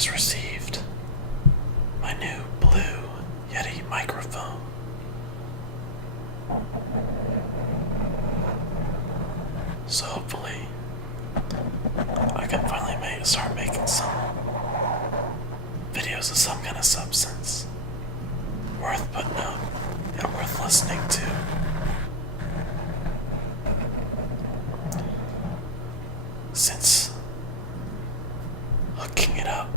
just received my new blue Yeti microphone. So hopefully I can finally start making some videos of some kind of substance worth putting up and worth listening to. Since hooking it up,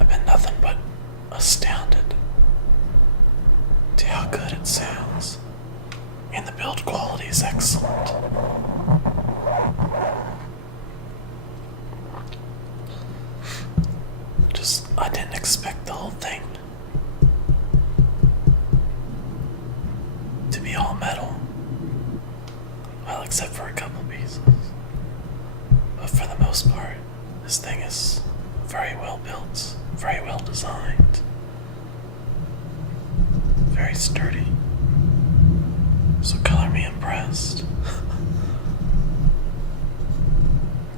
I've been nothing but astounded to how good it sounds, and the build quality is excellent. I didn't expect the whole thing to be all metal. Well, except for a couple pieces. But for the most part, this thing is very well built, very well designed, very sturdy. So color me impressed.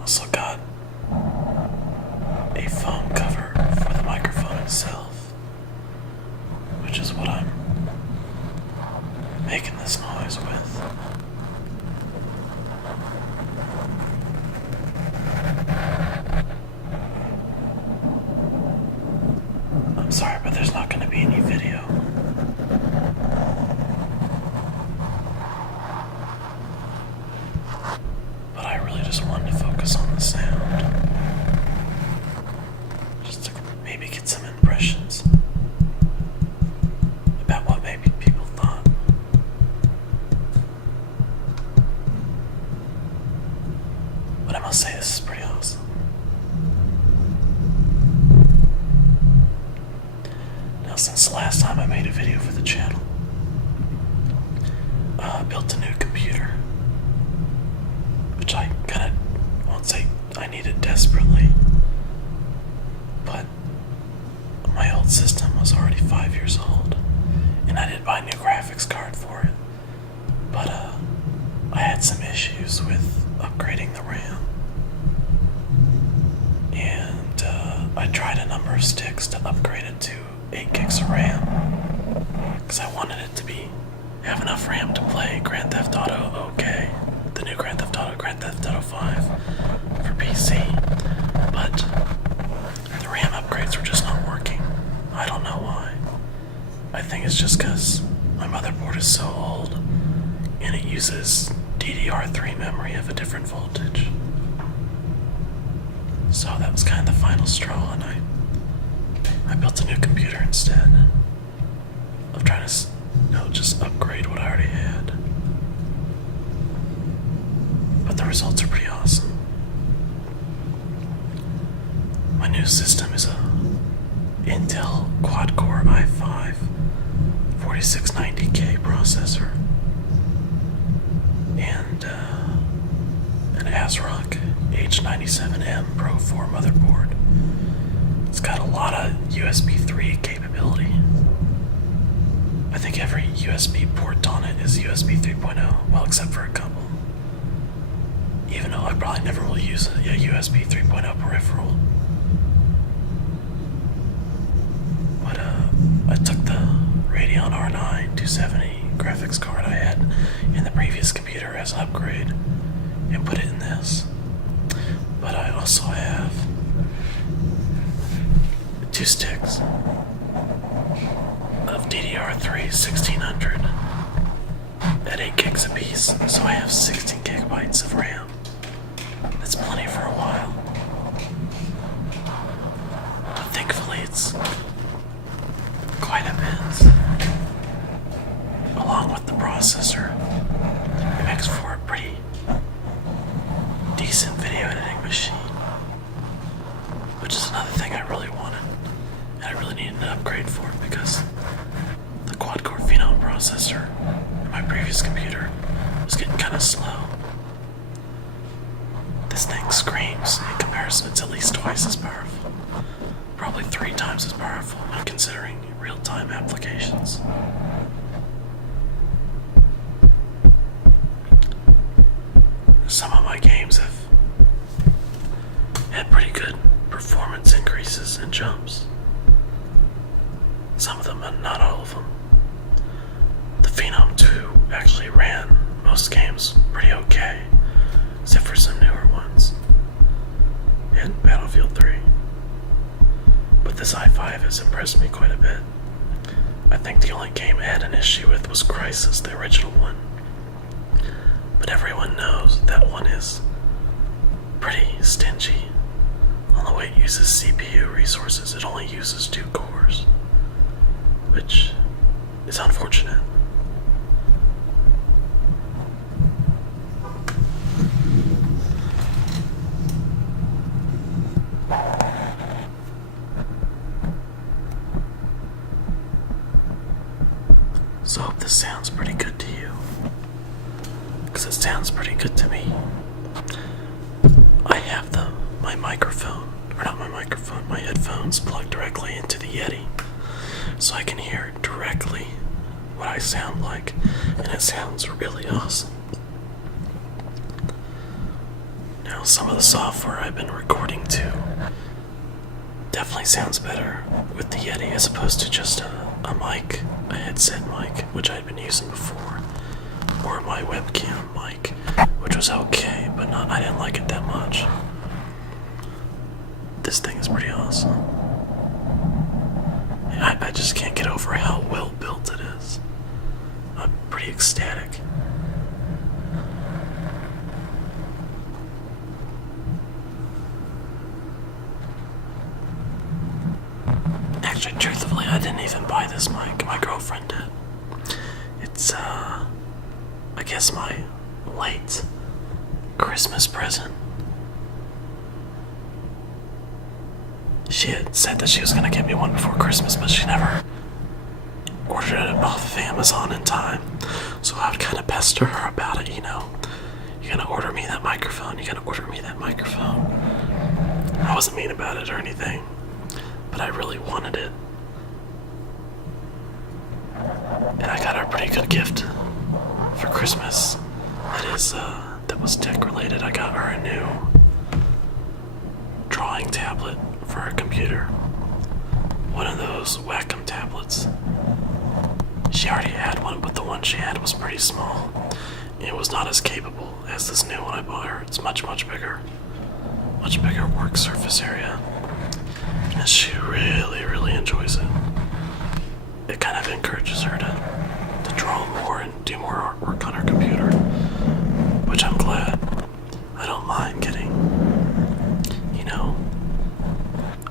Also got a foam cover for the microphone itself, which is what I'm making this noise with. I'm sorry, but there's not going to be any video. But I really just wanted to focus on the sound. Just to maybe get some impressions about what maybe people thought. But I must say, this is pretty awesome. Now, since the last time I made a video for the channel, I built a new computer, which I kind of won't say I needed desperately, but my old system was already 5 years old, and I did buy a new graphics card for it, but I had some issues with upgrading the RAM, and I tried a number of sticks to upgrade it to 8 gigs of RAM, because I wanted it to have enough RAM to play Grand Theft Auto OK, the new Grand Theft Auto 5 for PC, but the RAM upgrades were just not working. I don't know why. I think it's just because my motherboard is so old and it uses DDR3 memory of a different voltage. So that was kind of the final straw, and I built a new computer instead of trying to just upgrade what I already had. But the results are pretty awesome. My new system is a Intel quad-core i5 4690K processor and an ASRock H97M Pro 4 motherboard. It's got a lot of USB 3 capability. I think every USB port on it is USB 3.0, well, except for a couple. Even though I probably never will use a USB 3.0 peripheral. But I took the Radeon R9 270 graphics card I had in the previous computer as an upgrade and put it in this. But I also have 2 sticks of DDR3 1600 at 8 gigs apiece, so I have 16 gigabytes of RAM. That's plenty for a while. But thankfully it's quite a bit. Along with the processor, it makes for a pretty decent video editing machine, which is another thing I really wanted. And I really needed an upgrade for it because the quad-core Phenom processor in my previous computer was getting kind of slow. This thing screams. In comparison, it's at least twice as powerful. Probably 3 times as powerful when considering real-time applications. Some of my games have had pretty good performance increases. freezes and jumps. Some of them, and not all of them. The Phenom 2 actually ran most games pretty okay, except for some newer ones, and Battlefield 3. But this i5 has impressed me quite a bit. I think the only game I had an issue with was Crysis, the original one. But everyone knows that one is pretty stingy on the way it uses CPU resources. It only uses 2 cores, which is unfortunate. So I hope this sounds pretty good to you, because it sounds pretty good to me. I have my microphone, or not my microphone, my headphones plugged directly into the Yeti, so I can hear directly what I sound like, and it sounds really awesome. Now, some of the software I've been recording to definitely sounds better with the Yeti as opposed to just a mic, a headset mic, which I'd been using before, or my webcam mic, which was okay, but I didn't like it that much. This thing is pretty awesome. I just can't get over how well built it is. I'm pretty ecstatic. Actually, truthfully, I didn't even buy this mic. My girlfriend did. It's, I guess my late Christmas present. She had said that she was gonna get me one before Christmas, but she never ordered it off of Amazon in time. So I would kind of pester her about it, you know. You're gonna order me that microphone, you're gonna order me that microphone. I wasn't mean about it or anything, but I really wanted it. And I got her a pretty good gift for Christmas. That was tech related. I got her a new drawing tablet for her computer. One of those Wacom tablets. She already had one, but the one she had was pretty small. It was not as capable as this new one I bought her. It's much bigger. Much bigger work surface area. And she really enjoys it. It kind of encourages her to draw more and do more artwork on her computer, which I'm glad. I don't mind getting,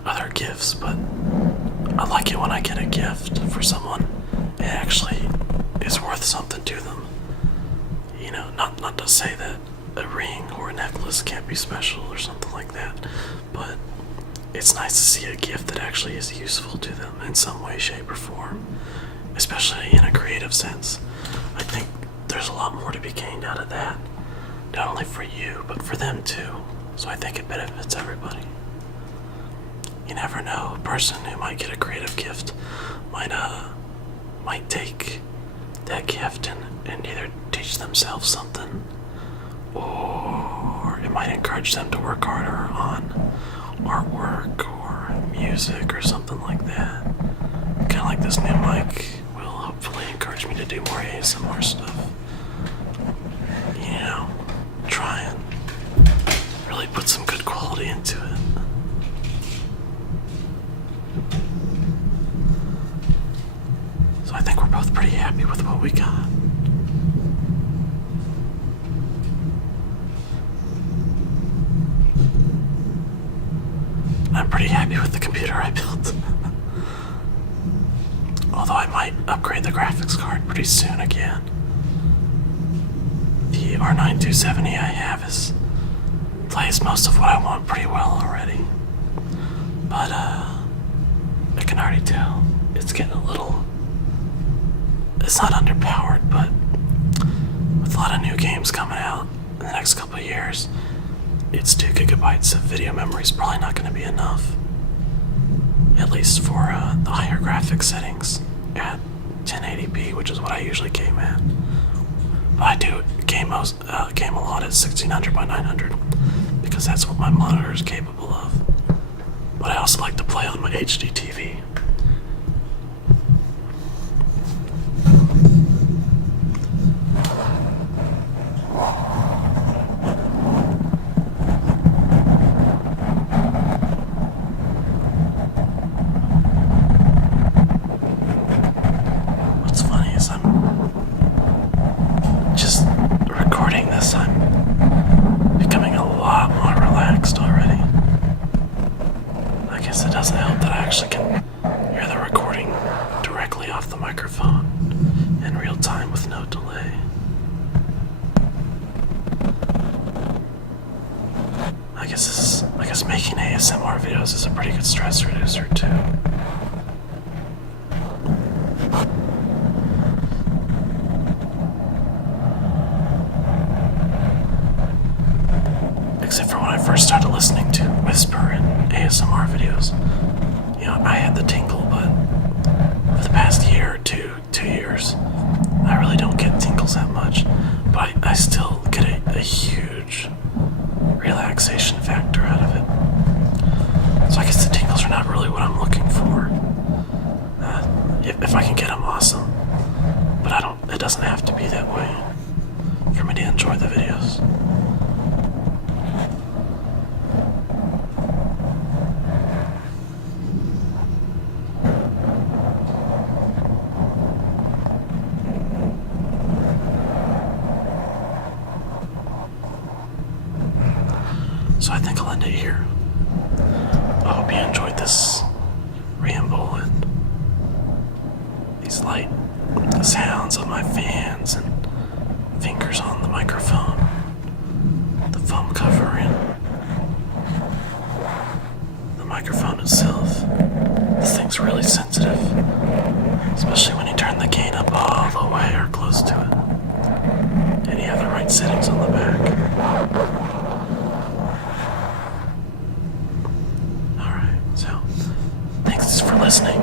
other gifts, but I like it when I get a gift for someone it actually is worth something to them. Not to say that a ring or a necklace can't be special or something like that, but it's nice to see a gift that actually is useful to them in some way, shape, or form, especially in a creative sense. I think there's a lot more to be gained out of that, not only for you, but for them too. So I think it benefits everybody. You never know, a person who might get a creative gift might take that gift and either teach themselves something, or it might encourage them to work harder on artwork or music or something like that. Kind of like this new mic will hopefully encourage me to do more ASMR stuff. Try and really put some good quality into it. So I think we're both pretty happy with what we got. I'm pretty happy with the computer I built. Although I might upgrade the graphics card pretty soon again. The R9 270 I have plays most of what I want pretty well already. But I can already tell it's getting a little... It's not underpowered, but with a lot of new games coming out in the next couple of years, its 2 gigabytes of video memory is probably not going to be enough. At least for the higher graphics settings at 1080p, which is what I usually game at. But I do game a lot at 1600 by 900 because that's what my monitor is capable of. but I also like to play on my HD TV. What's funny is I'm just recording this, I'm becoming a lot more relaxed already. I guess it doesn't help that I actually can hear the recording directly off the microphone in real time with no delay. I guess making ASMR videos is a pretty good stress reducer too. Except for when I first started listening to Whisper and ASMR videos. You know, I had the tingle, but for the past year or 2 years, I really don't get tingles that much. But I still get a huge relaxation factor out of it. So I guess the tingles are not really what I'm looking for. If I can get them, awesome. But it doesn't have to be that way for me to enjoy the videos. So I think I'll end it here. I hope you enjoyed this ramble and these light sounds of my fans and fingers on the microphone, the foam cover, and the microphone itself. This thing's really sensitive, especially when you turn the gain up all the way or close to it. And you have the right settings on the back. So, thanks for listening.